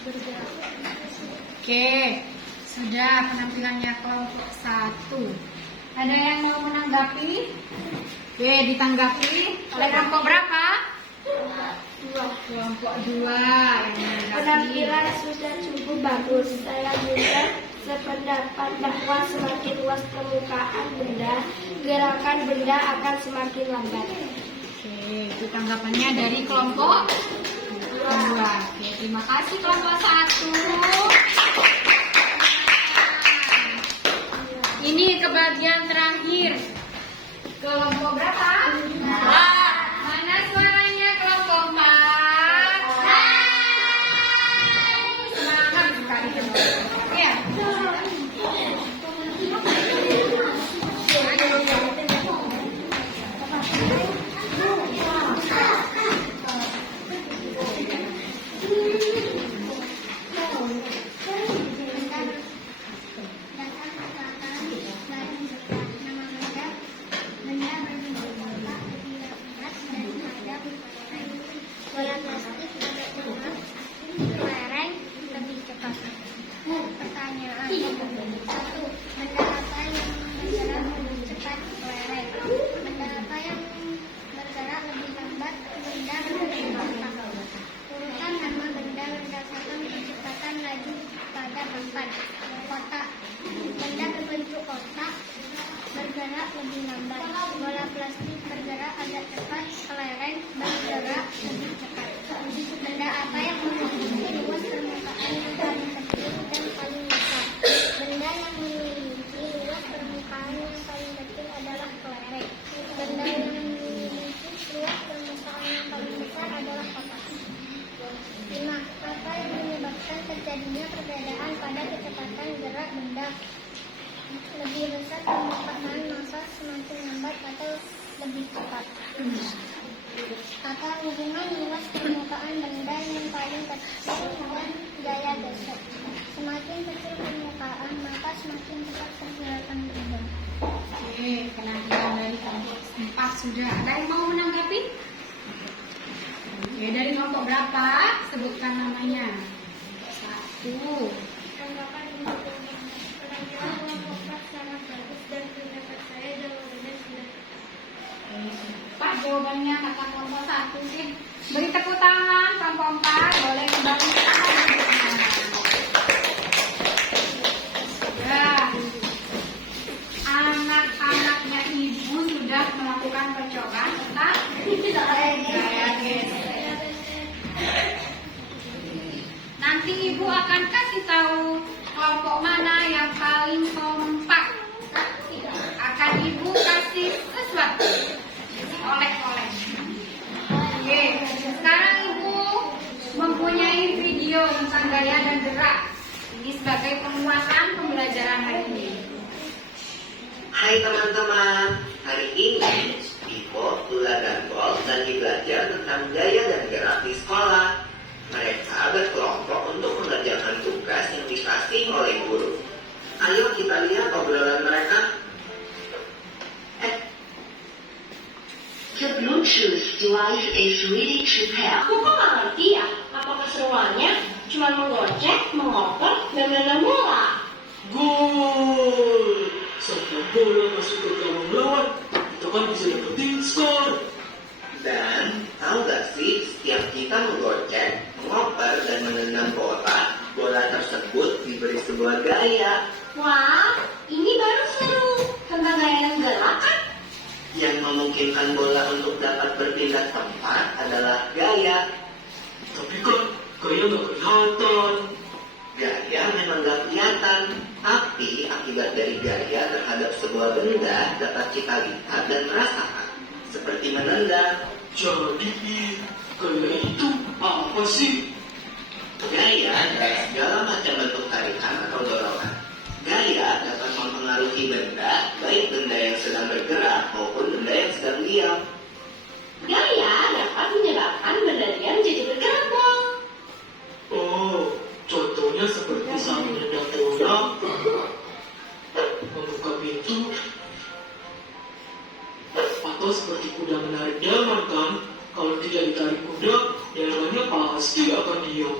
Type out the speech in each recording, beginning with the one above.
Oke, sudah penampilannya kelompok 1. Ada yang mau menanggapi? Oke, ditanggapi oleh kelompok berapa? Kelompok 2 yang menanggapi. Penampilan sudah cukup bagus. Saya juga sependapat bahwa semakin luas permukaan benda, gerakan benda akan semakin lambat. Oke, itu tanggapannya dari kelompok 2. Oke, terima kasih kelompok 1. Ini ke bagian terakhir. Kelompok berapa? Mana suaranya kelompok 4? Semangat sekali kelompok. Ya. Bola plastik pada cepat, kelereng lebih cepat. Pertanyaan 1. Benda apa yang bergerak lebih cepat? Kelereng. Benda apa yang bergerak lebih lambat? Benda berbentuk kotak. Urutan nama benda berdasarkan kecepatan laju pada papan. Kotak. Benda berbentuk kotak bergerak lebih lambat. Bola plastik bergerak agak cepat. Kelereng bergerak lebih cepat. Benda apa yang memiliki luas permukaan yang paling kecil dan paling besar? Benda yang memiliki luas permukaan yang paling kecil adalah kelereng. Benda yang memiliki luas permukaan yang paling besar adalah kotak. 5. Apa yang menyebabkan terjadinya perbedaan pada kecepatan gerak benda? Lebih besar permukaan massa semakin lambat atau lebih cepat? Apa hubungan luas permukaan benda yang paling kecil dengan gaya geser? Semakin kecil permukaan, maka semakin cepat pergerakan benda. Oke, penampilan dari kelompok 4 sudah. Ada yang mau menanggapi? Oke, dari kelompok berapa? Sebutkan namanya. 1. Tanggapan untuk penampilan kelompok 4 sangat bagus dan pendapat saya jawabannya sudah. Pak, jawabannya kata kelompok 1 sih. Beri tepuk tangan kelompok 4. Boleh kembali ke tangan. Ya. Anak-anaknya ibu sudah melakukan percobaan tentang gaya geser. Nanti ibu akan kasih tahu kelompok mana yang paling kompak. Akan ibu kasih sesuatu. Oleh-oleh. Oke, sekarang ibu mempunyai video tentang gaya dan gerak. Ini sebagai penguatan pembelajaran hari ini. Hai teman-teman, hari ini Ivo, Lula, dan Bol lagi belajar tentang gaya dan gerak di sekolah. Mereka berkelompok untuk mengerjakan tugas yang dikasih oleh guru. Ayo kita lihat obrolan mereka. The Bluetooth device is ready to pair. Aku kok nggak ngerti ya, apa keseruannya? Cuma menggocek, mengoper, dan menendang bola. Gol! Sampai bola masuk ke gawang lawan, kita kan bisa dapetin skor. Dan tahu gak sih, setiap kita menggocek, mengoper, dan menendang bola tersebut diberi sebuah gaya. Wah, ini baru seru. Tentang gaya dan gerak kan? Yang memungkinkan bola untuk dapat berpindah tempat adalah gaya. Tapi kan gaya nggak kelihatan. Gaya memang gak kelihatan, tapi akibat dari gaya terhadap sebuah benda dapat kita lihat dan rasakan, seperti menendang. Jadi gaya itu apa sih? Gaya dalam segala macam bentuk tarikan atau dorongan. Gaya dapat mempengaruhi benda, baik benda yang sedang bergerak maupun benda yang sedang diam. Gaya dapat menyebabkan benda diam jadi bergerak, Bol. Oh, contohnya seperti saat menendang bola, membuka pintu, atau seperti kuda menarik delman kan? Kalau tidak ditarik kuda, delmannya pasti akan diam.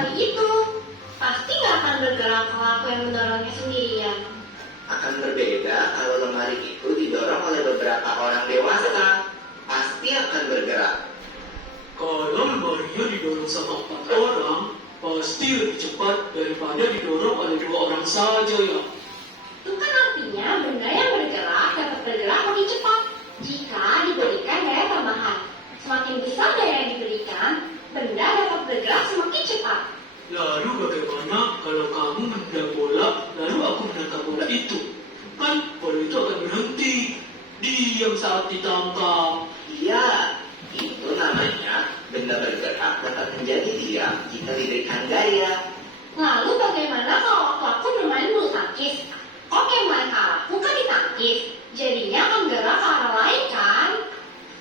kali itu. Pasti nggak akan bergerak kalau aku yang mendorongnya sendirian. Akan berbeda kalau lemari itu didorong oleh beberapa orang dewasa. Pasti akan bergerak. Kalau lemarinya didorong sama 4 orang, pasti lebih cepat daripada didorong oleh 2 orang saja ya. Itu kan artinya benda yang bergerak dapat bergerak lebih cepat jika diberikan daya tambahan. Semakin besar daya yang diberikan, benda dapat bergerak semakin cepat. Lalu bagaimana kalau kamu menendang bola, lalu aku menangkap bola itu? Kan bola itu akan berhenti. Diam saat ditangkap. Iya, itu namanya benda bergerak dapat menjadi diam jika diberikan gaya. Lalu bagaimana kalau waktu aku bermain bulu tangkis? Kok yang main arahku kan ditangkis, jadinya akan gerak ke arah lain kan?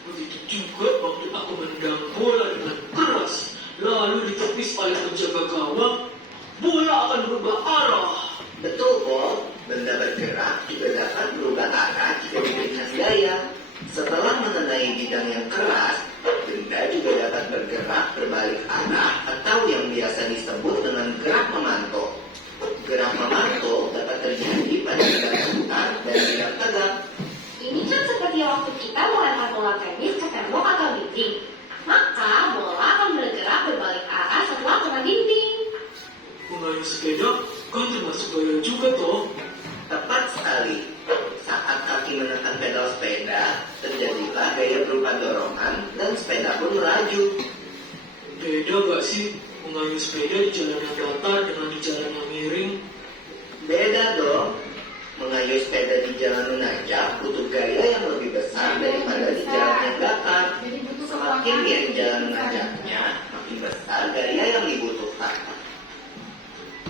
Begitu juga waktu aku menendang bola dengan keras, lalu ditepis oleh penjaga gawang, bola akan berubah arah. Betul, Paul. Benda bergerak juga dapat berubah arah jika diberikan gaya. Setelah mengenai bidang yang keras, benda juga dapat bergerak berbalik arah atau yang biasa disebut dengan gerak memantul. Gerak memantul dapat terjadi pada benda putar dan bidang tegak. Ini kan seperti waktu kita melempar bola tenis ke tembok atau dinding. Maka bola akan bergerak berbalik arah setelah kena dinding. Mengayuh sepeda kan termasuk gaya juga toh. Tepat sekali. Saat kaki menekan pedal sepeda, terjadilah gaya berupa dorongan dan sepeda pun melaju. Beda gak sih mengayuh sepeda di jalan yang datar dengan di jalan yang miring? Beda dong. Mengayuh sepeda di jalan menanjak butuh gaya yang lebih besar daripada di jalan yang datar. Jadi butuh Semakin kekuatan. miring jalan menanjaknya, makin besar gaya yang dibutuhkan.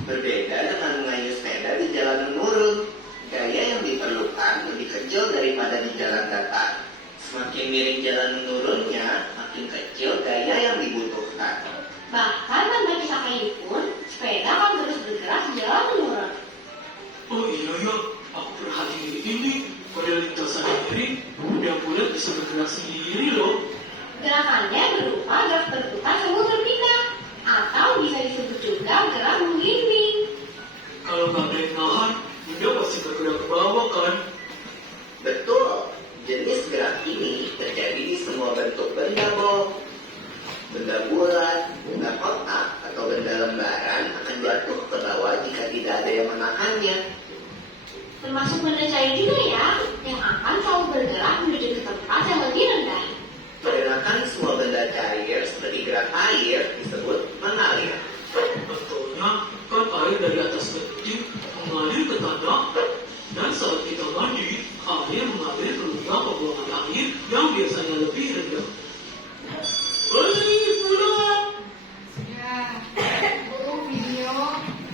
Berbeda dengan mengayuh sepeda di jalan menurun. Gaya yang diperlukan lebih kecil daripada di jalan datar. Semakin miring jalan menurunnya, makin kecil gaya yang dibutuhkan. Bahkan tanpa kisah kayu pun, sepeda akan terus bergerak di jalan menurun. Oh iya ya, aku perhatikan ini. Pada lintasan miring, benda bulat bisa bergerak sendiri loh. Gerakannya berupa gerak berputar sambil berpindah, atau bisa disebut juga gerak menggelinding. Kalau nggak ada yang nahan, benda pasti bergerak ke bawah kan? Betul, jenis gerak ini terjadi di semua bentuk benda, Bob. Benda bulat, benda kotak, atau benda lembaran akan jatuh ke bawah jika tidak ada yang menahannya. Termasuk benda cair juga ya, yang akan selalu bergerak menuju ke tempat yang lebih rendah. Pergerakan semua benda cair seperti gerak air disebut mengalir. Contohnya, kan air dari atas genting mengalir ke tanah, dan saat kita mandi, air mengalir ke lubang pembuangan air yang biasanya lebih rendah. Pulang! Ya, itu video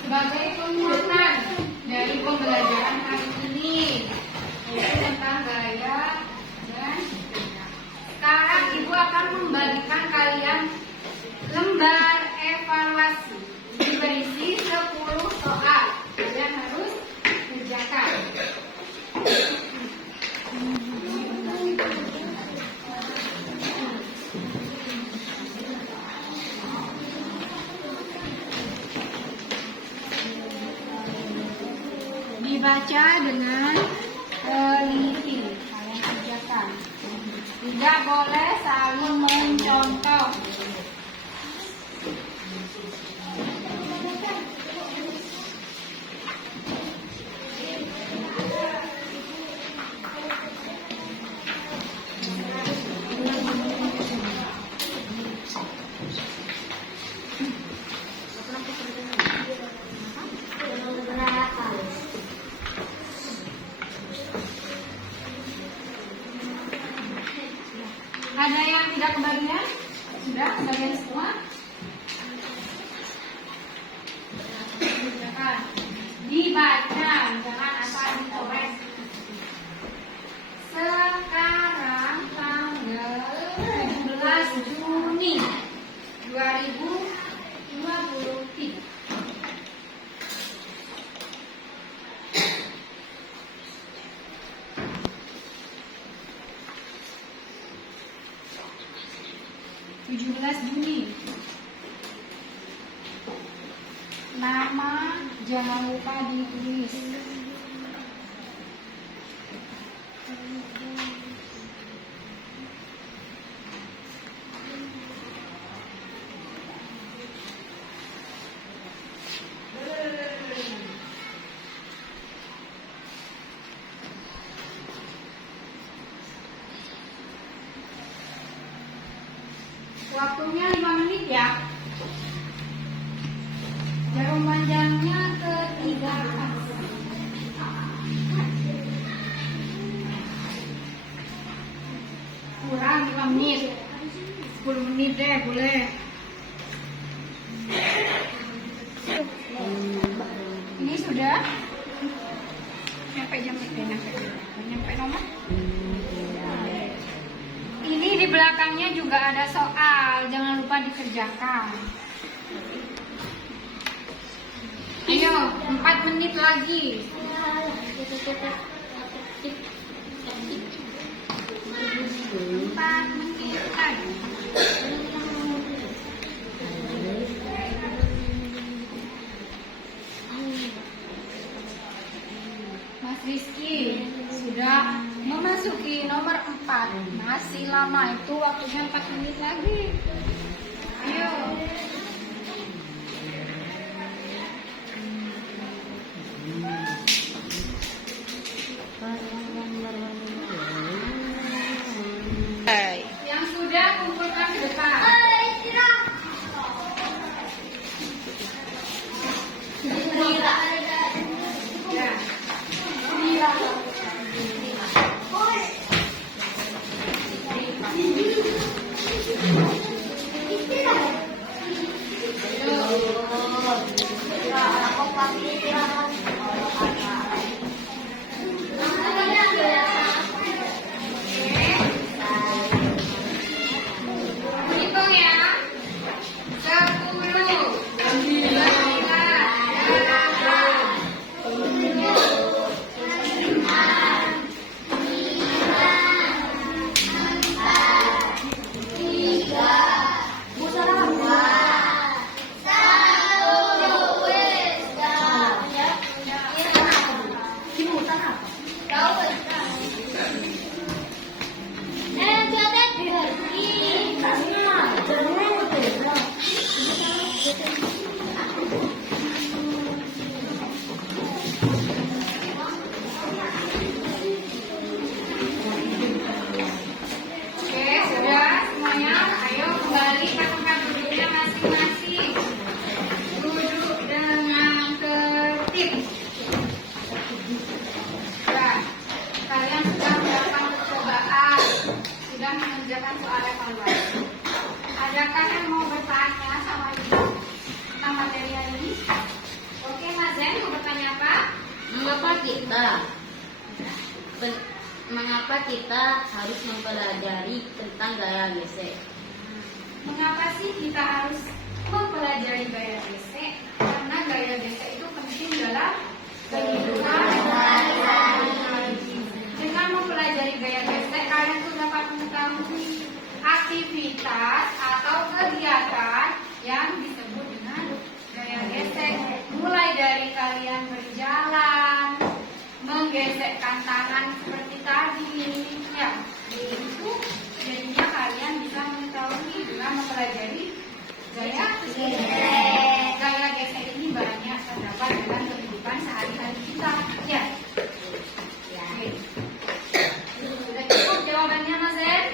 sebagai penguatan dari pembelajaran hari ini, yaitu tentang gaya dan gerak. Sekarang Ibu akan membagikan kalian lembar evaluasi berisi 10 soal. Kalian harus kerjakan. Dibaca dengan teliti. Kalian kerjakan. Tidak boleh saling mencontoh. Ada yang tidak kebagian? Sudah kebagian semua? Silakan. Dibaca, jangan asal ditorek. Sekarang tanggal 17 Juni 2023. Juni Nama jangan lupa ditulis. Waktunya 5 menit ya. Jarum panjangnya ketiga. Kurang 5 menit. 10 menit deh boleh. Ini sudah nyampe jam nyampe nomor. Ini di belakangnya juga ada soal, jangan lupa dikerjakan. Ayo, 4 menit lagi. 4 menit lagi. Mas Rizky sudah memasuki nomor 4. Masih lama, itu waktunya 4 menit lagi. Ayo. Yang sudah kumpulkan ke depan. Ya. Hitung ya. 10, Oke, sudah semuanya. Ayo kembali ke tempat duduknya masing-masing. Duduk dengan tertib. Ya, kalian sudah melakukan percobaan, sudah mengerjakan soal evaluasi. Adakah yang mau bertanya sama ibu tentang materi hari ini? Oke, Mas Zen mau bertanya apa? Mengapa kita harus mempelajari tentang gaya gesek? Mengapa sih kita harus mempelajari gaya gesek? Karena gaya gesek itu penting dalam kehidupan sehari-hari. Dengan mempelajari gaya gesek, kalian tuh dapat mengetahui aktivitas atau kegiatan yang disebut dengan gaya gesek. Mulai dari kalian berjalan, menggesekkan tangan seperti tadi, ya, itu jadinya kalian bisa mengetahui dengan mempelajari gaya gesek. Gaya gesek ini banyak terdapat dalam kehidupan sehari-hari kita, ya. Oke. Sudah cukup jawabannya, Mas Zen?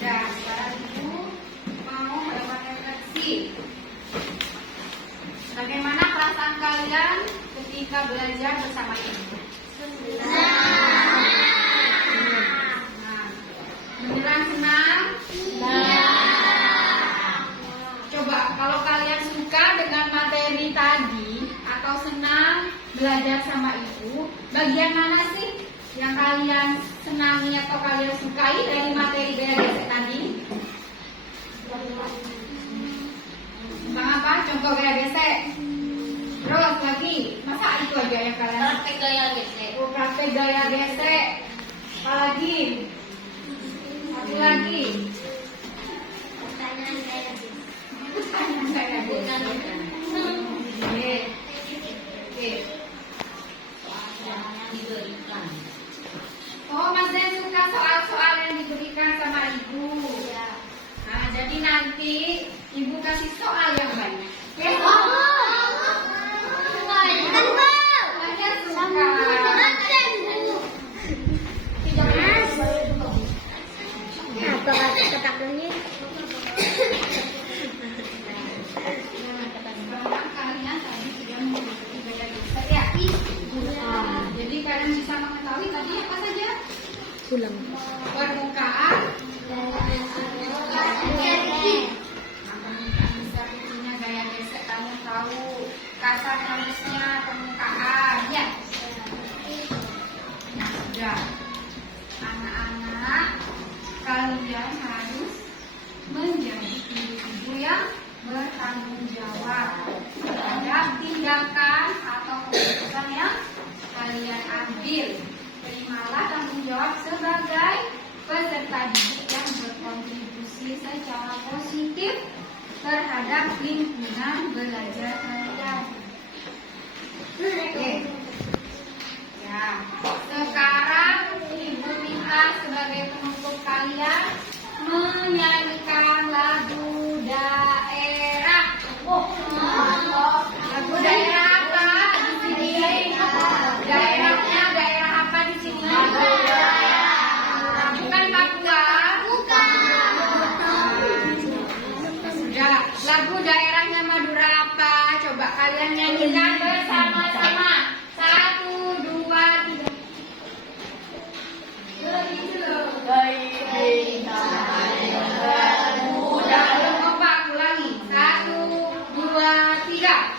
Ya, sekarang ibu mau melakukan refleksi. Bagaimana perasaan kalian ketika belajar bersama ibu? Beneran senang? Coba kalau kalian suka dengan materi tadi atau senang belajar sama ibu, bagian mana sih yang kalian senangi atau kalian sukai dari materi gaya gesek tadi? Tentang apa? Contoh gaya gesek. Terus lagi, masa itu aja yang kalian? Praktek gaya gesek. Oh, praktek gaya gesek. Apa lagi? Satu lagi. Pertanyaan saya. Pertanyaan saya. Bukan ngasih soal yang banyak. Ya, belajar suka. Sekarang kalian tadi sudah mengikuti beda desa ya. Jadi kalian bisa mengetahui tadi apa saja? Permukaan. Bisa fungsinya gaya gesek kamu tahu. Kasar harusnya permukaan ya. Nah, sudah. Anak-anak, kalian harus menjadi individu yang bertanggung jawab terhadap tindakan atau keputusan yang kalian ambil. Terimalah tanggung jawab sebagai peserta didik yang berkontribusi secara positif terhadap lingkungan belajar kalian. Oke. Ya, sekarang Ibu minta sebagai penutup kalian menyanyikan lagu daerah. Lagu daerah apa di sini? Daerahnya daerah apa di sini? Bukan Papua. Sudah. Lagu daerahnya Madura apa? Coba kalian nyanyikan bersama-sama. 1, 2, 3. Begitu loh. Udah kompak ulangi. 1, 2, 3.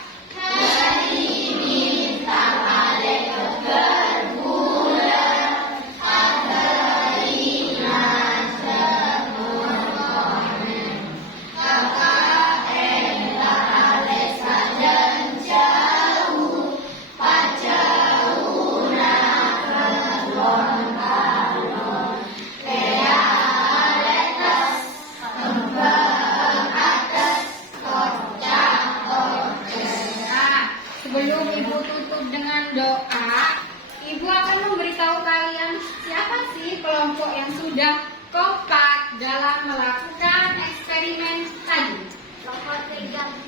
Nah, sebelum Ibu tutup dengan doa, Ibu akan memberitahu kalian siapa sih kelompok yang sudah kompak dalam melakukan eksperimen tadi.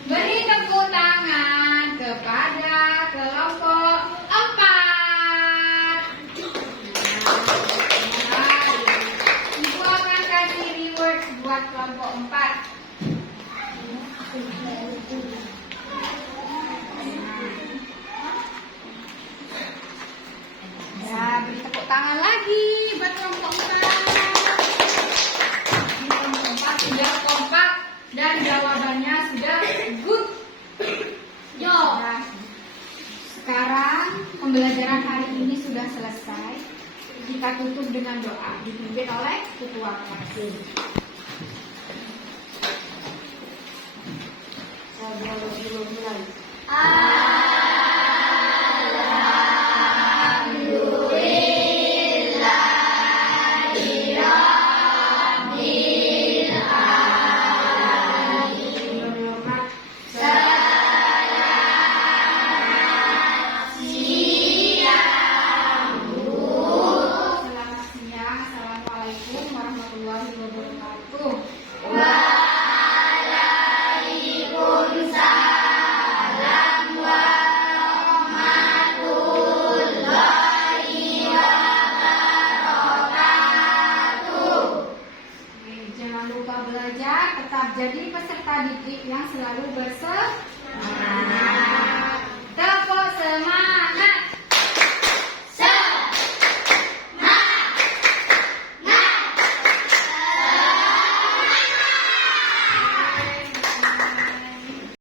Beri tepuk tangan kepada kelompok 4. Ibu akan kasih reward buat kelompok 4. Ya, beri tepuk tangan lagi buat kelompok 4. Kelompok 4 sudah kompak dan jawabannya sudah good. Nah, sekarang pembelajaran hari ini sudah selesai. Kita tutup dengan doa dipimpin oleh ketua kelas. Selamat siang, Assalamualaikum warahmatullahi wabarakatuh. Oke, jangan lupa belajar, tetap jadi peserta didik yang selalu bersemangat.